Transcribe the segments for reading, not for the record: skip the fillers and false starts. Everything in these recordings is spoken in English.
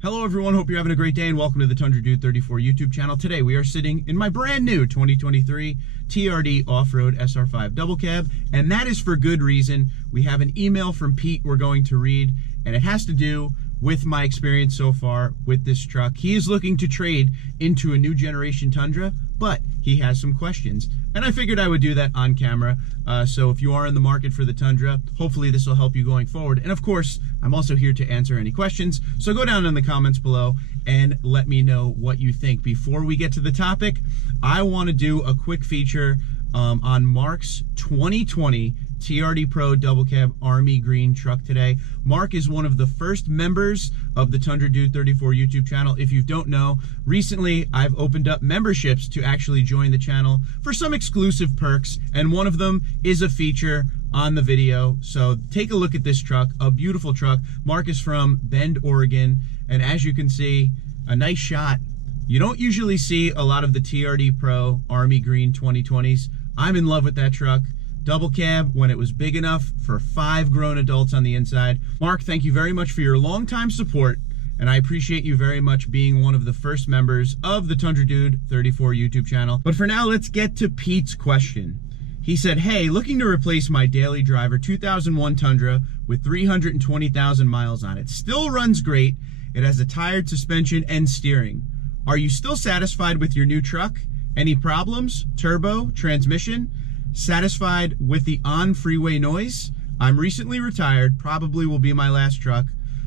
Hello everyone, hope you're having a great day and welcome to the Tundra Dude 34 YouTube channel. Today we are sitting in my brand new 2023 TRD Off-Road SR5 Double Cab, and that is for good reason. We have an email from Pete we're going to read, and it has to do with my experience so far with this truck. He is looking to trade into a new generation Tundra, but he has some questions. And I figured I would do that on camera. So if you are in the market for the Tundra, hopefully this will help you going forward. And of course, I'm also here to answer any questions. So go down in the comments below and let me know what you think. Before we get to the topic, I want to do a quick feature on Mark's 2020 TRD Pro Double Cab Army Green truck today. Mark is one of the first members of the Tundra Dude 34 YouTube channel. If you don't know, recently I've opened up memberships to actually join the channel for some exclusive perks, and one of them is a feature on the video. So take a look at this truck, a beautiful truck. Mark is from Bend, Oregon, and as you can see, a nice shot. You don't usually see a lot of the TRD Pro Army Green 2020s. I'm in love with that truck. Double cab when it was big enough for 5 grown adults on the inside. Mark, thank you very much for your long-time support, and I appreciate you very much being one of the first members of the Tundra Dude 34 YouTube channel. But for now, let's get to Pete's question. He said, hey, looking to replace my daily driver 2001 Tundra with 320,000 miles on it. Still runs great. It has a tired suspension and steering. Are you still satisfied with your new truck? Any problems? Turbo, transmission? Satisfied with the on-freeway noise? I'm recently retired, probably will be my last truck.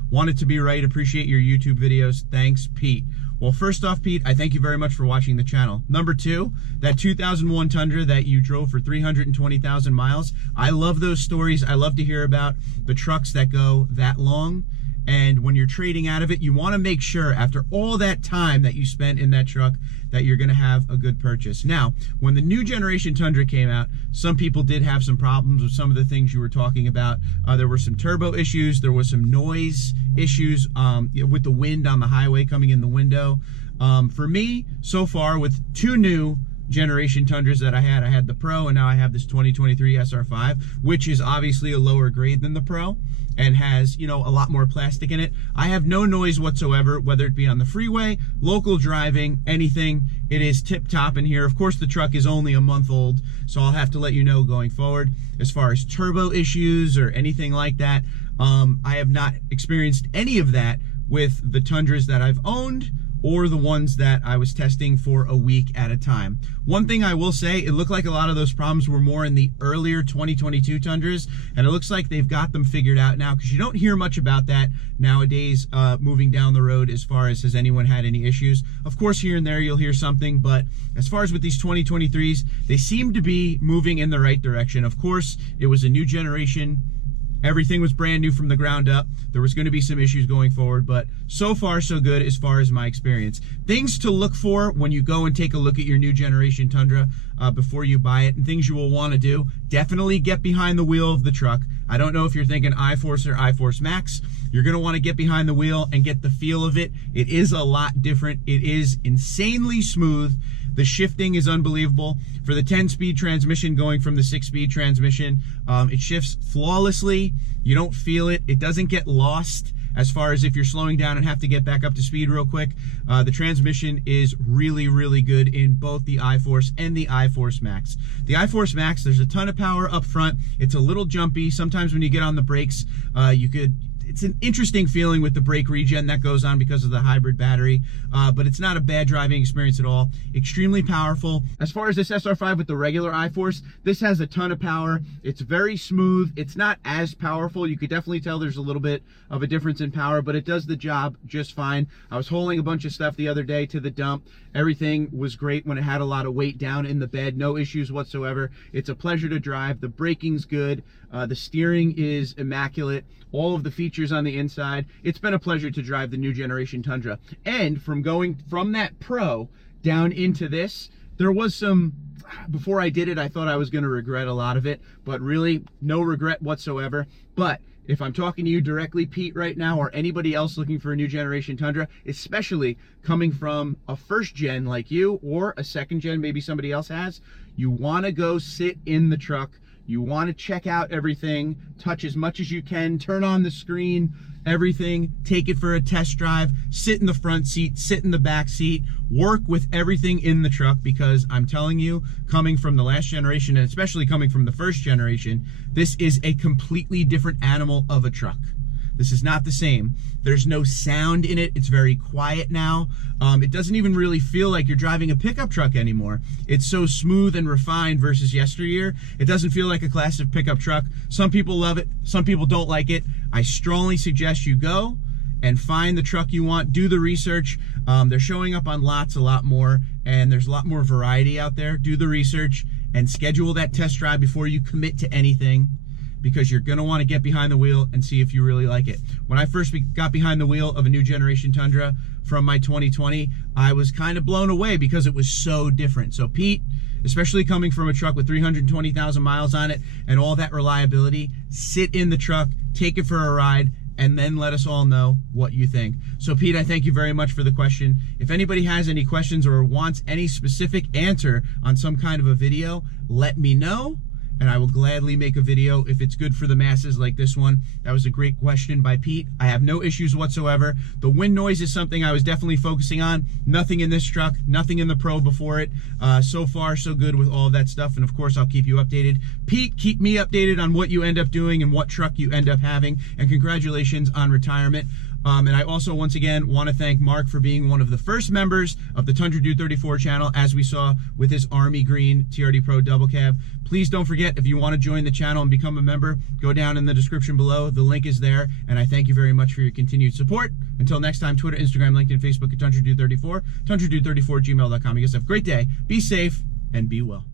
Want it to be right, appreciate your YouTube videos. Thanks, Pete. Well, first off, Pete, I thank you very much for watching the channel. Number two, that 2001 Tundra that you drove for 320,000 miles, I love those stories. I love to hear about the trucks that go that long. And when you're trading out of it, you want to make sure after all that time that you spent in that truck that you're going to have a good purchase. Now, when the new generation Tundra came out, some people did have some problems with some of the things you were talking about. There were some turbo issues. There was some noise issues with the wind on the highway coming in the window. For me, so far, with 2 new generation Tundras that I had the Pro, and now I have this 2023 SR5, which is obviously a lower grade than the Pro and has, you know, a lot more plastic in it. I have no noise whatsoever, whether it be on the freeway, local driving, anything. It is tip-top in here. Of course, the truck is only a month old, so I'll have to let you know going forward. As far as turbo issues or anything like that, I have not experienced any of that with the Tundras that I've owned or the ones that I was testing for a week at a time. One thing I will say, it looked like a lot of those problems were more in the earlier 2022 Tundras, and it looks like they've got them figured out now, because you don't hear much about that nowadays moving down the road as far as has anyone had any issues. Of course, here and there you'll hear something, but as far as with these 2023s, they seem to be moving in the right direction. Of course, it was a new generation. Everything was brand new from the ground up. There was going to be some issues going forward, but so far so good as far as my experience. Things to look for when you go and take a look at your new generation Tundra before you buy it, and things you will want to do. Definitely get behind the wheel of the truck. I don't know if you're thinking iForce or iForce Max. You're going to want to get behind the wheel and get the feel of it. It is a lot different. It is insanely smooth. The shifting is unbelievable. For the 10-speed transmission going from the 6-speed transmission, it shifts flawlessly. You don't feel it. It doesn't get lost as far as if you're slowing down and have to get back up to speed real quick. The transmission is really, really good in both the iForce and the iForce Max. The iForce Max, there's a ton of power up front. It's a little jumpy. Sometimes when you get on the brakes, it's an interesting feeling with the brake regen that goes on because of the hybrid battery, but it's not a bad driving experience at all. Extremely powerful. As far as this SR5 with the regular iForce, this has a ton of power. It's very smooth. It's not as powerful. You could definitely tell there's a little bit of a difference in power, but it does the job just fine. I was hauling a bunch of stuff the other day to the dump. Everything was great when it had a lot of weight down in the bed. No issues whatsoever. It's a pleasure to drive. The braking's good. The steering is immaculate. All of the features on the inside. It's been a pleasure to drive the new generation Tundra. And from going from that Pro down into this, there was some, before I did it, I thought I was going to regret a lot of it, but really no regret whatsoever. But if I'm talking to you directly, Pete, right now, or anybody else looking for a new generation Tundra, especially coming from a first gen like you or a second gen maybe somebody else has, you want to go sit in the truck. You want to check out everything, touch as much as you can, turn on the screen, everything, take it for a test drive, sit in the front seat, sit in the back seat, work with everything in the truck, because I'm telling you, coming from the last generation, and especially coming from the first generation, this is a completely different animal of a truck. This is not the same. There's no sound in it. It's very quiet now. It doesn't even really feel like you're driving a pickup truck anymore. It's so smooth and refined versus yesteryear. It doesn't feel like a classic pickup truck. Some people love it. Some people don't like it. I strongly suggest you go and find the truck you want. Do the research. They're showing up on lots a lot more, and there's a lot more variety out there. Do the research and schedule that test drive before you commit to anything, because you're gonna wanna get behind the wheel and see if you really like it. When I first got behind the wheel of a new generation Tundra from my 2020, I was kind of blown away because it was so different. So Pete, especially coming from a truck with 320,000 miles on it and all that reliability, sit in the truck, take it for a ride, and then let us all know what you think. So Pete, I thank you very much for the question. If anybody has any questions or wants any specific answer on some kind of a video, let me know, and I will gladly make a video if it's good for the masses like this one. That was a great question by Pete. I have no issues whatsoever. The wind noise is something I was definitely focusing on. Nothing in this truck, nothing in the Pro before it. So far, so good with all of that stuff, and of course, I'll keep you updated. Pete, keep me updated on what you end up doing and what truck you end up having, and congratulations on retirement. And I also, once again, want to thank Mark for being one of the first members of the Tundra Dude 34 channel, as we saw with his Army Green TRD Pro double cab. Please don't forget, if you want to join the channel and become a member, go down in the description below. The link is there, and I thank you very much for your continued support. Until next time, Twitter, Instagram, LinkedIn, Facebook at Tundra Dude 34, TundraDude34 @gmail.com. You guys have a great day, be safe, and be well.